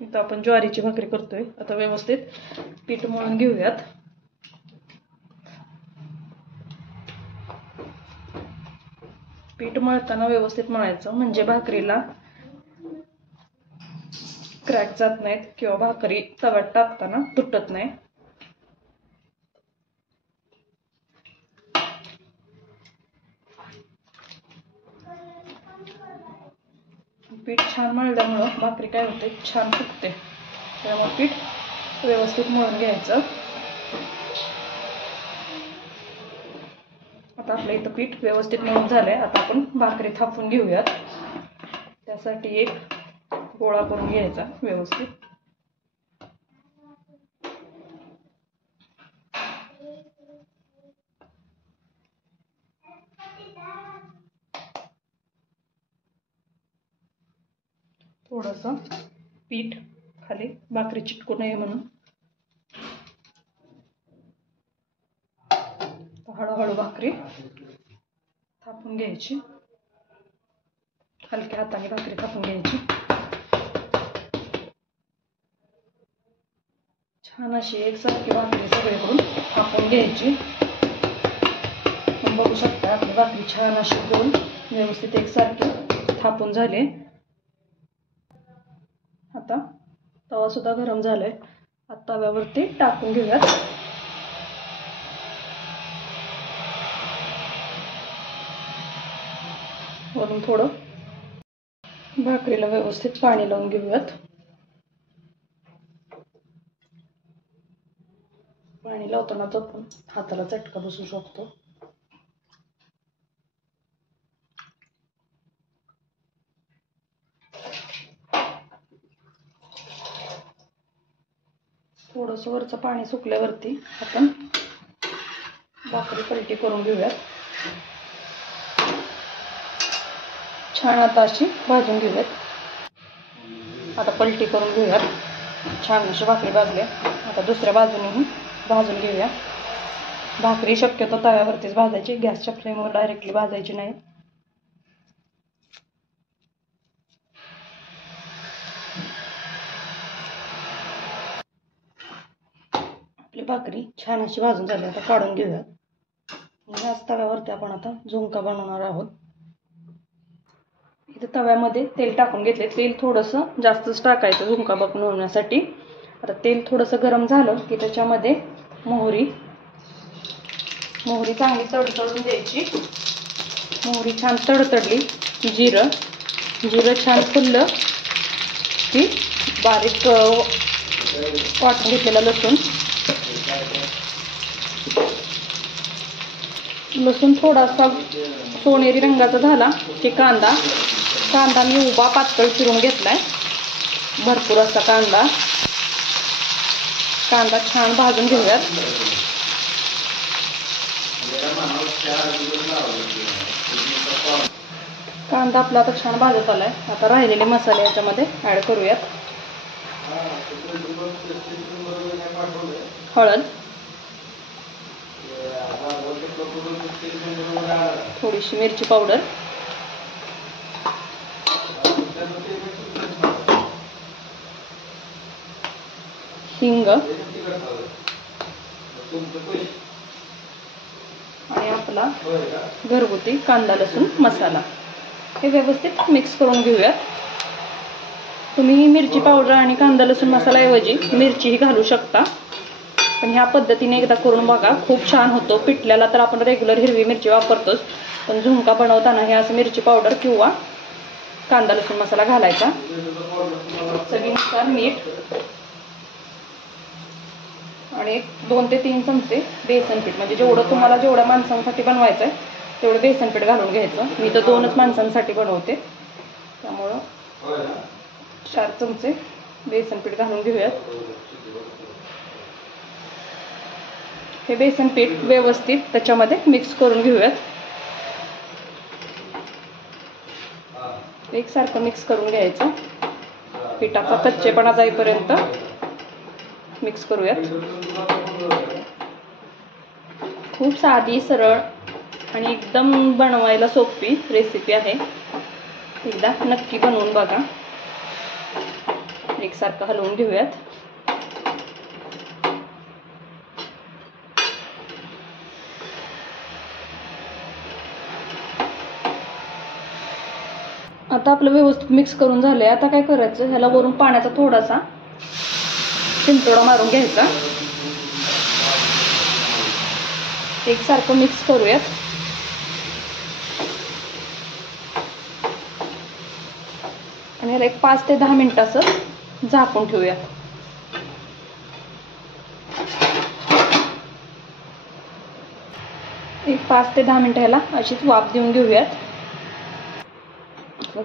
इथं आपण ज्वारीची भाकरी करतोय. आता व्यवस्थित पीठ मळून घेऊयात. पीठ मळताना व्यवस्थित मळायचं म्हणजे भाकरीला क्रॅक जात नाहीत किंवा भाकरी तव्यात टाकताना तुटत नाही. पीठ छान मळल्यामुळं भाकरी काय होते, छान फुगते. त्यामुळे पीठ व्यवस्थित मळून घ्यायचं. आता आपलं इथं पीठ व्यवस्थित मळून झालंय. आता आपण भाकरी थापून घेऊयात. त्यासाठी एक गोळा करून घ्यायचा व्यवस्थित. थोडंसं पीठ खाली भाकरी चिटकू नये म्हणून हळूहळू भाकरी थापून घ्यायची. हलक्या हाताने भाकरी थापून घ्यायची. छान अशी एकसारखी भाकरी सगळीकडून थापून घ्यायची. बघू शकता आपली भाकरी छान अशी गोल व्यवस्थित एकसारखी थापून झाली. आता तवा सुद्धा गरम झालाय. आता तव्यावरती टाकून घेऊयात. वरून थोडं भाकरीला व्यवस्थित पाणी लावून घेऊयात. पाणी लावताना आपण हाताला चटका बसू शकतो. थोडंसं वरचं पाणी सुकल्यावरती आपण भाकरी पलटी करून घेऊयात. छान आता अशी भाजून घेऊयात. आता पलटी करून घेऊयात. छान अशी भाकरी भाजली. आता दुसऱ्या बाजूनेही भाजून घेऊया. भाकरी शक्यतो तव्यावरतीच भाजायची, गॅसच्या फ्लेमवर डायरेक्टली भाजायची नाही. आपली भाकरी छान अशी भाजून झाली. आता काढून घेऊयात. ह्याच तव्यावरती आपण आता झुणका बनवणार आहोत. इथे तव्यामध्ये तेल टाकून घेतले. तेल थोडंसं जास्तच टाकायचं झुणका बनवण्यासाठी. आता तेल थोडंसं गरम झालं की त्याच्यामध्ये मोहरी चांगली तडतडून द्यायची. मोहरी छान तडतडली. जिरं छान फुललं की बारीक वाटून घेतलेला लसूण थोडासा सोनेरी रंगाचा झाला की कांदा मी उभा पातळ चिरून घेतलाय. भरपूर असा कांदा छान भाजून घेऊयात. कांदा आपला आता छान भाजत आलाय. आता राहिलेले मसाले याच्यामध्ये ऍड करूयात. हळद, थोडीशी मिरची पावडर, हिंग आणि आपला घरगुती कांदा लसूण मसाला हे व्यवस्थित मिक्स करून घेऊयात. तुम्ही मिरची पावडर आणि कांदा लसूण मसाला ऐवजी मिरचीही घालू शकता. पण ह्या पद्धतीने एकदा करून बघा, खूप छान होतो. पिठल्याला तर आपण रेग्युलर हिरवी मिरची वापरतोच, पण झुणका बनवताना हे असं मिरची पावडर किंवा कांदा लसूण मसाला घालायचा. चवीनुसार मीठ आणि 2 ते 3 चमचे बेसन पीठ, म्हणजे जेवढ्या माणसांसाठी बनवायचं आहे तेवढं बेसन पीठ घालून घ्यायचं. मी तर 2च माणसांसाठी बनवते, त्यामुळं 4 चमचे बेसन पीठ घालून घेऊयात. हे बेसन पीठ व्यवस्थित त्याच्यामध्ये मिक्स करून घेऊयात. एकसारखं मिक्स करून घ्यायचं. पिठाचा कच्चेपणा जाईपर्यंत मिक्स करूयात. खूप साधी, सरळ आणि एकदम बनवायला सोपी रेसिपी आहे. एकदा नक्की बनवून बघा. एकसारखं हलवून घेऊयात. आता आपलं व्यवस्थित मिक्स करून झालंय. आता काय करायचं, ह्याला वरून पाण्याचा थोडासा शिंतोडा मारून घ्यायचा. एकसारखं मिक्स करूयात. आणि ह्याला एक 5 ते 10 मिनिटं असं झाकून ठेवूयात. एक 5 ते 10 मिनिटं ह्याला अशीच वाफ देऊन घेऊयात.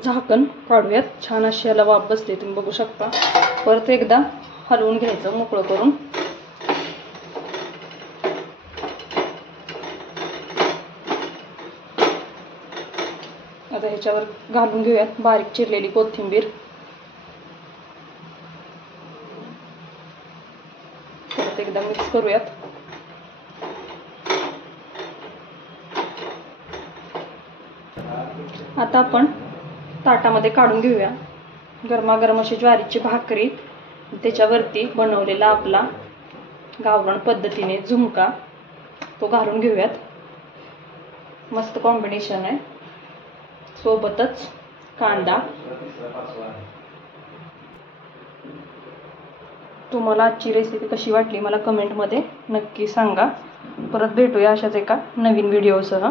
झाकण काढूयात. छान अशी ह्याला वाफ बसते, तुम्ही बघू शकता. परत एकदा हलवून घ्यायचं मोकळं करून. आता ह्याच्यावर घालून घेऊयात बारीक चिरलेली कोथिंबीर. परत एकदा मिक्स करूयात. आता आपण ताटामध्ये काढून घेऊया. गरमागरम अशी ज्वारीची भाकरी, त्याच्यावरती बनवलेला आपला गावरान पद्धतीने झुणका, तो घालून घेऊयात. मस्त कॉम्बिनेशन आहे. सोबतच कांदा. तुम्हाला आजची रेसिपी कशी वाटली मला कमेंटमध्ये नक्की सांगा. परत भेटूया अशाच एका नवीन व्हिडिओसह.